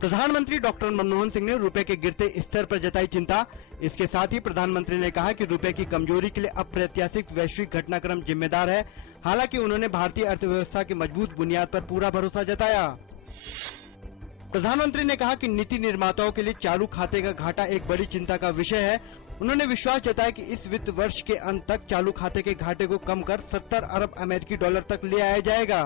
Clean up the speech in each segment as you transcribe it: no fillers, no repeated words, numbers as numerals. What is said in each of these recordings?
प्रधानमंत्री डॉक्टर मनमोहन सिंह ने रुपए के गिरते स्तर पर जताई चिंता। इसके साथ ही प्रधानमंत्री ने कहा कि रुपए की कमजोरी के लिए अप्रत्याशित वैश्विक घटनाक्रम जिम्मेदार है। हालांकि उन्होंने भारतीय अर्थव्यवस्था की मजबूत बुनियाद पर पूरा भरोसा जताया। प्रधानमंत्री ने कहा कि नीति निर्माताओं के लिए चालू खाते का घाटा एक बड़ी चिंता का विषय है। उन्होंने विश्वास जताया कि इस वित्त वर्ष के अंत तक चालू खाते के घाटे को कम कर 70 अरब अमेरिकी डॉलर तक ले आया जाएगा।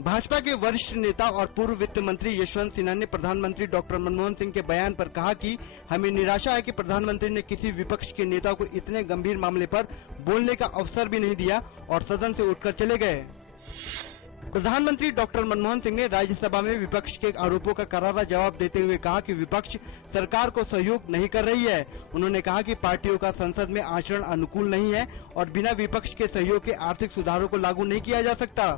भाजपा के वरिष्ठ नेता और पूर्व वित्त मंत्री यशवंत सिन्हा ने प्रधानमंत्री डॉक्टर मनमोहन सिंह के बयान पर कहा कि हमें निराशा है कि प्रधानमंत्री ने किसी विपक्ष के नेता को इतने गंभीर मामले पर बोलने का अवसर भी नहीं दिया और सदन से उठकर चले गए। प्रधानमंत्री डॉक्टर मनमोहन सिंह ने राज्यसभा में विपक्ष के आरोपों का करारा जवाब देते हुए कहा कि विपक्ष सरकार को सहयोग नहीं कर रही है। उन्होंने कहा कि पार्टियों का संसद में आचरण अनुकूल नहीं है और बिना विपक्ष के सहयोग के आर्थिक सुधारों को लागू नहीं किया जा सकता।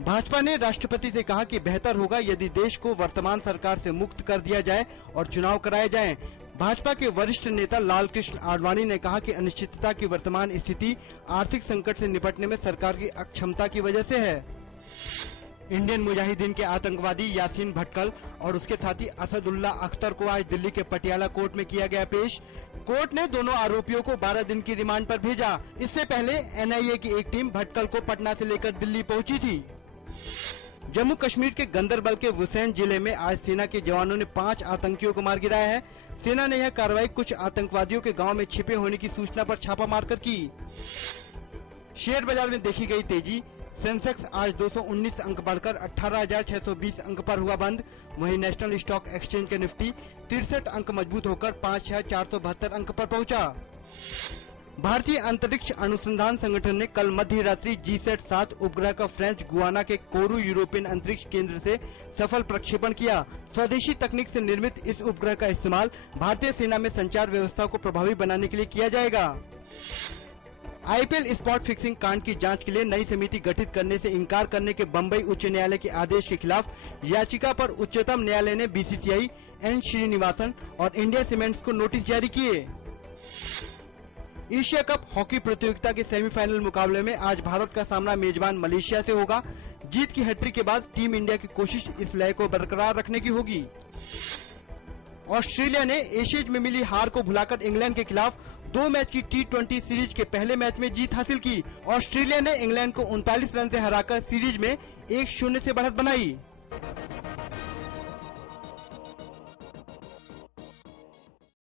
भाजपा ने राष्ट्रपति से कहा कि बेहतर होगा यदि देश को वर्तमान सरकार से मुक्त कर दिया जाए और चुनाव कराए जाएं। भाजपा के वरिष्ठ नेता लालकृष्ण आडवाणी ने कहा कि अनिश्चितता की वर्तमान स्थिति आर्थिक संकट से निपटने में सरकार की अक्षमता की वजह से है। इंडियन मुजाहिदीन के आतंकवादी यासीन भटकल और उसके साथी असदुल्ला अख्तर को आज दिल्ली के पटियाला कोर्ट में किया गया पेश। कोर्ट ने दोनों आरोपियों को 12 दिन की रिमांड पर भेजा। इससे पहले एनआईए की एक टीम भटकल को पटना से लेकर दिल्ली पहुंची थी। जम्मू कश्मीर के गंदरबल के वुसैन जिले में आज सेना के जवानों ने 5 आतंकियों को मार गिराया है। सेना ने यह कार्रवाई कुछ आतंकवादियों के गांव में छिपे होने की सूचना पर छापा मारकर की। शेयर बाजार में देखी गई तेजी। सेंसेक्स आज 219 अंक बढ़कर 18,620 अंक पर हुआ बंद। वहीं नेशनल स्टॉक एक्सचेंज के निफ्टी 63 अंक मजबूत होकर 5,472 अंक पर पहुंचा। भारतीय अंतरिक्ष अनुसंधान संगठन ने कल मध्य रात्रि GSAT-7 उपग्रह का फ्रेंच गुयाना के कोरू यूरोपियन अंतरिक्ष केंद्र से सफल प्रक्षेपण किया। स्वदेशी तकनीक से निर्मित इस उपग्रह का इस्तेमाल भारतीय सेना में संचार व्यवस्था को प्रभावी बनाने के लिए किया जाएगा। IPL स्पॉट फिक्सिंग कांड की जांच के लिए नई समिति गठित करने से इंकार करने के बम्बई उच्च न्यायालय के आदेश के खिलाफ याचिका पर उच्चतम न्यायालय ने BCCI, N श्रीनिवासन और इंडिया सीमेंट्स को नोटिस जारी किए। एशिया कप हॉकी प्रतियोगिता के सेमीफाइनल मुकाबले में आज भारत का सामना मेजबान मलेशिया से होगा। जीत की हैट्रिक के बाद टीम इंडिया की कोशिश इस लय को बरकरार रखने की होगी। ऑस्ट्रेलिया ने एशेज में मिली हार को भुलाकर इंग्लैंड के खिलाफ 2 मैच की T20 सीरीज के पहले मैच में जीत हासिल की। ऑस्ट्रेलिया ने इंग्लैंड को 39 रन से हराकर सीरीज में 1-0 से बढ़त बनाई।